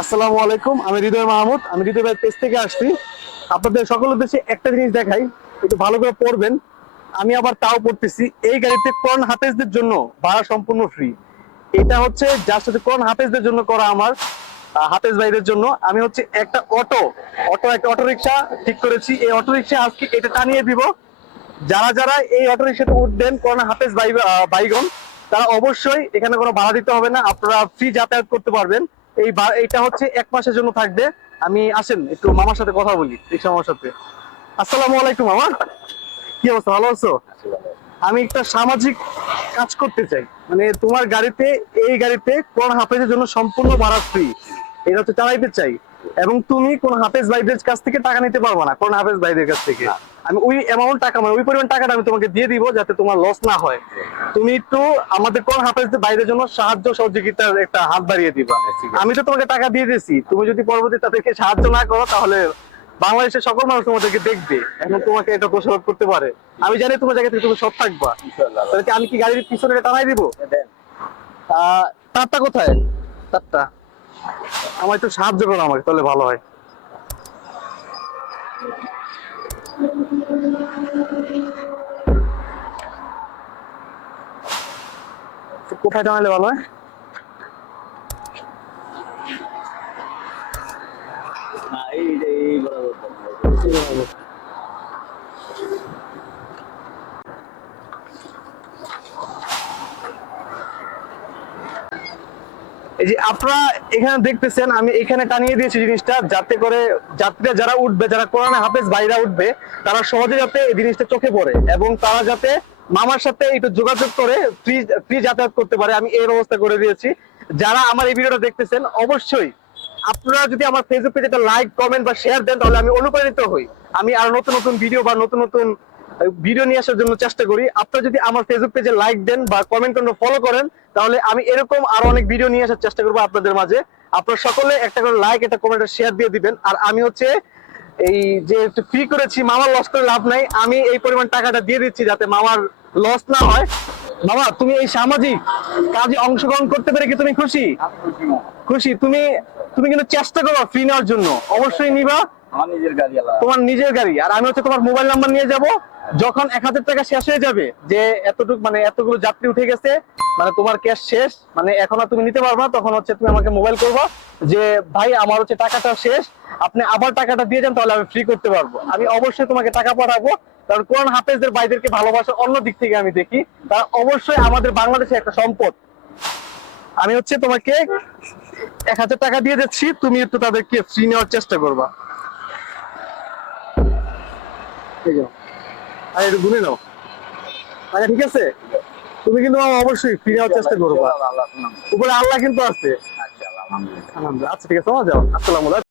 আসসালামু আলাইকুম, আমি হৃদয় মাহমুদ। আমি হৃদয় ভাই পেজ থেকে আসছি। আপনাদের সকলের উদ্দেশ্যে একটা জিনিস দেখাই, একটু ভালো করে পড়বেন। আমি আবার তাও পড়তেছি, এই গাড়িতে কোরআন হাফেজদের জন্য ভাড়া সম্পূর্ণ ফ্রি। এটা হচ্ছে জাস্ট হচ্ছে কোরআন হাফেজদের জন্য করা, আমার হাফেজ ভাইদের জন্য। আমি হচ্ছে একটা একটা অটো রিক্সা ঠিক করেছি। এই অটো রিক্সা আজকে এটা টানিয়ে দিব। যারা যারা এই অটো রিক্সাতে উঠবেন কোরআন হাফেজ বাইগণ, তারা অবশ্যই এখানে কোনো ভাড়া দিতে হবে না, আপনারা ফ্রি যাতায়াত করতে পারবেন। এইটা হচ্ছে 1 মাসের জন্য থাকবে। আমি আসেন একটু মামার সাথে কথা বলি, রিক্সা মামার সাথে। আসসালামু আলাইকুম মামা, কি অবস্থা, ভালো আছো? আমি একটা সামাজিক কাজ করতে চাই, মানে তোমার গাড়িতে, এই গাড়িতে কোরআন হাফেজের জন্য সম্পূর্ণ ভাড়া ফ্রি, এটা হচ্ছে চালাইতে চাই। এবং তুমি কোন হাফেজ ভাইদের কাছ থেকে টাকা নিতে পারবো না, কোন হাফেজ ভাইদের কাছ থেকে। আমি ওই অ্যামাউন্ট টাকা, মানে ওই পরিমাণ টাকাটা আমি তোমাকে দিয়ে দিব, যাতে তোমার লস না হয়। তুমি একটু আমাদের কোন হাফেজদের ভাইদের জন্য সাহায্য সহযোগিতার একটা হাত বাড়িয়ে দিবা। আমি তো তোমাকে টাকা দিয়ে দিয়েছি, তুমি যদি পরবর্তী তাদেরকে সাহায্য না করো, তাহলে বাংলাদেশের সকল মানুষ তোমাদেরকে দেখবে, এখন তোমাকে এটা দোষারোপ করতে পারে। আমি জানি তোমার জায়গা থেকে তুমি সৎ থাকবা। তাহলে কি আমি কি গাড়ির পিছনে টানাই দিব? তারটা কোথায়? তারটা আমার একটু সাহায্য করো, আমাকে তাহলে ভালো হয়। কোথায় টানালে ভালো হয়? এই যে আপনারা এখানে দেখতেছেন, আমি এখানে টানিয়ে দিয়েছি জিনিসটা, যাতে করে যাত্রীরা যারা উঠবে, যারা কোরআন হাফেজ ভাইরা উঠবে, তারা সহজে যাতে এই জিনিসটা চোখে পড়ে এবং তারা যাতে মামার সাথে একটু যোগাযোগ করে ফ্রি যাতায়াত করতে পারে। আমি এর ব্যবস্থা করে দিয়েছি। যারা আমার এই ভিডিওটা দেখতেছেন, অবশ্যই আপনারা যদি আমার ফেসবুক পেজে লাইক, কমেন্ট বা শেয়ার দেন, তাহলে আমি অনুপ্রাণিত হই। আমি আরো নতুন নতুন ভিডিও বা নতুন নতুন ভিডিও নিয়ে আসার জন্য চেষ্টা করি। আপনারা যদি আমার ফেসবুক পেজে লাইক দেন বা কমেন্ট করে ফলো করেন, তাহলে আমি এরকম আরো অনেক ভিডিও নিয়ে আসার চেষ্টা করবো আপনাদের মাঝে। আপনারা সকলে একটা করে লাইক, একটা কমেন্ট, শেয়ার দিয়ে দিবেন। আর আমি হচ্ছে এই যে ফ্রি করেছি, মামার লস করে লাভ নাই। আমি এই পরিমাণ টাকাটা দিয়ে দিচ্ছি যাতে মামার লস না হয়। মামা, তুমি এই সামাজিক কাজে অংশগ্রহণ করতে পেরে কি তুমি খুশি? খুশি? তুমি তুমি কিন্তু চেষ্টা করো ফ্রি নেওয়ার জন্য, অবশ্যই নিবা। তোমার নিজের গাড়ি, আর আমি হচ্ছে তোমার মোবাইল নাম্বার নিয়ে যাব। যখন 1000 টাকা শেষ হয়ে যাবে, যে এতটুকু মানে এতগুলো যাত্রী উঠে গেছে, মানে তোমার ক্যাশ শেষ, মানে এখন আর তুমি নিতে পারবে না, তখন হচ্ছে তুমি আমাকে মোবাইল করবা যে ভাই আমার হচ্ছে টাকাটা শেষ, আপনি আবার টাকাটা দিয়ে যান, তাহলে আমি ফ্রি করতে পারবো। আমি অবশ্যই তোমাকে টাকা পাঠাবো। কারণ কোরআন হাফেজদের ভাইদেরকে ভালোবাসার অন্য দিক থেকে আমি দেখি, তারা অবশ্যই আমাদের বাংলাদেশে একটা সম্পদ। আমি হচ্ছে তোমাকে 1000 টাকা দিয়ে যাচ্ছি, তুমি একটু তাদেরকে ফ্রি নেওয়ার চেষ্টা করবা। আর একটু গুনে নাও। আচ্ছা, ঠিক আছে, তুমি কিন্তু অবশ্যই ফ্রি নেওয়ার চেষ্টা করবা। উপরে আল্লাহ কিন্তু আছে। আচ্ছা, ঠিক আছে, যাও। আসসালামু আলাইকুম।